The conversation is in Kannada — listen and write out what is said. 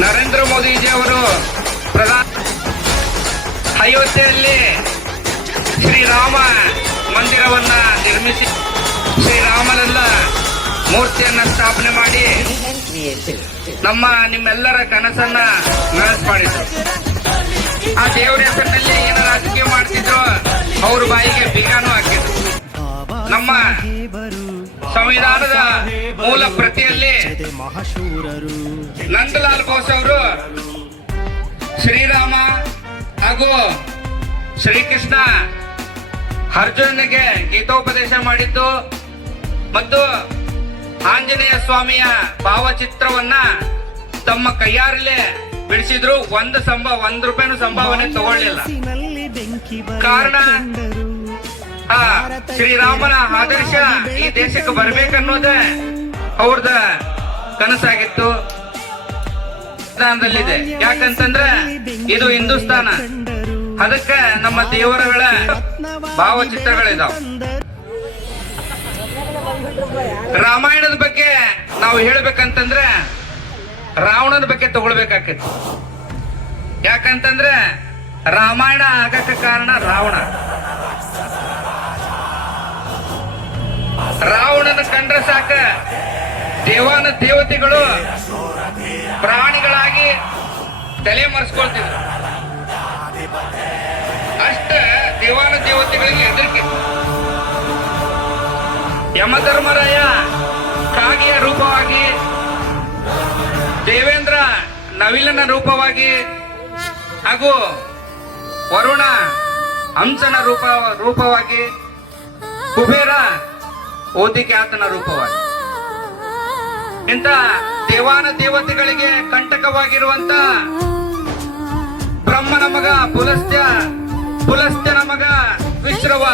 ನರೇಂದ್ರ ಮೋದಿಜಿ ಅವರು ಅಯೋಧ್ಯೆಯಲ್ಲಿ ಶ್ರೀರಾಮ ಮಂದಿರವನ್ನ ನಿರ್ಮಿಸಿ ಶ್ರೀರಾಮನೆಲ್ಲ ಮೂರ್ತಿಯನ್ನ ಸ್ಥಾಪನೆ ಮಾಡಿ ನಿಮ್ಮೆಲ್ಲರ ಕನಸನ್ನ ನನಸು ಮಾಡಿದ್ರು. ಆ ದೇವರ ಹೆಸರಿನಲ್ಲಿ ಏನ ರಾಜಕೀಯ ಮಾಡ್ತಿದ್ರು ಅವ್ರ ಬಾಯಿಗೆ ಬೀಗಾನು ಹಾಕಿದ್ರು. ನಮ್ಮ ಸಂವಿಧಾನದ ಮೂಲ ಪ್ರತಿಯಲ್ಲಿ ನಂದಲಾಲ್ ಬೋಸ್ ಅವರು ಶ್ರೀರಾಮ ಹಾಗೂ ಶ್ರೀಕೃಷ್ಣ ಅರ್ಜುನನಿಗೆ ಗೀತೋಪದೇಶ ಮಾಡಿದ್ದು ಮತ್ತು ಆಂಜನೇಯ ಸ್ವಾಮಿಯ ಭಾವಚಿತ್ರವನ್ನ ತಮ್ಮ ಕೈಯಾರಲ್ಲೇ ಬಿಡಿಸಿದ್ರು. ಒಂದ್ ರೂಪಾಯಿನೂ ಸಂಭಾವನೆ ತಗೊಳ್ಳಿಲ್ಲ. ಕಾರಣ ಶ್ರೀರಾಮನ ಆದರ್ಶ ಈ ದೇಶಕ್ಕೆ ಬರ್ಬೇಕನ್ನೋದೇ ಅವ್ರದ ಕನಸಾಗಿತ್ತು. ಹಿಂದೂಸ್ತಾನದಲ್ಲಿದೆ. ಯಾಕಂತಂದ್ರೆ ಇದು ಹಿಂದೂಸ್ತಾನ, ಅದಕ್ಕೆ ನಮ್ಮ ದೇವರುಗಳ ಭಾವಚಿತ್ರಗಳಿದಾವ. ರಾಮಾಯಣದ ಬಗ್ಗೆ ನಾವು ಹೇಳ್ಬೇಕಂತಂದ್ರೆ ರಾವಣನ ಬಗ್ಗೆ ತಗೊಳ್ಬೇಕಾಕೈತಿ. ಯಾಕಂತಂದ್ರೆ ರಾಮಾಯಣ ಆಗಕ್ಕೆ ಕಾರಣ ರಾವಣನ ಕಂಡ್ರೆ ಸಾಕ ದೇವಾನ ದೇವತೆಗಳು ಪ್ರಾಣಿಗಳಾಗಿ ತಲೆ ಮರೆಸ್ಕೊಳ್ತಿದ್ರು. ಅಷ್ಟ ದೇವಾನ ದೇವತೆಗಳಿಗೆ ಹೆದರಿಕೆ. ಯಮಧರ್ಮರಾಯ ಕಾಗಿಯ ರೂಪವಾಗಿ, ದೇವೇಂದ್ರ ನವಿಲನ ರೂಪವಾಗಿ ಹಾಗೂ ವರುಣ ಹಂಸನ ರೂಪವಾಗಿ, ಕುಬೇರ ಓದಿಕ್ಯಾತನ ರೂಪವಾಗಿ, ಇಂಥ ದೇವಾನ ದೇವತೆಗಳಿಗೆ ಕಂಟಕವಾಗಿರುವಂತ ಬ್ರಹ್ಮನ ಮಗ ಪುಲಸ್ತ್ಯನ ಮಗ ವಿಶ್ರವ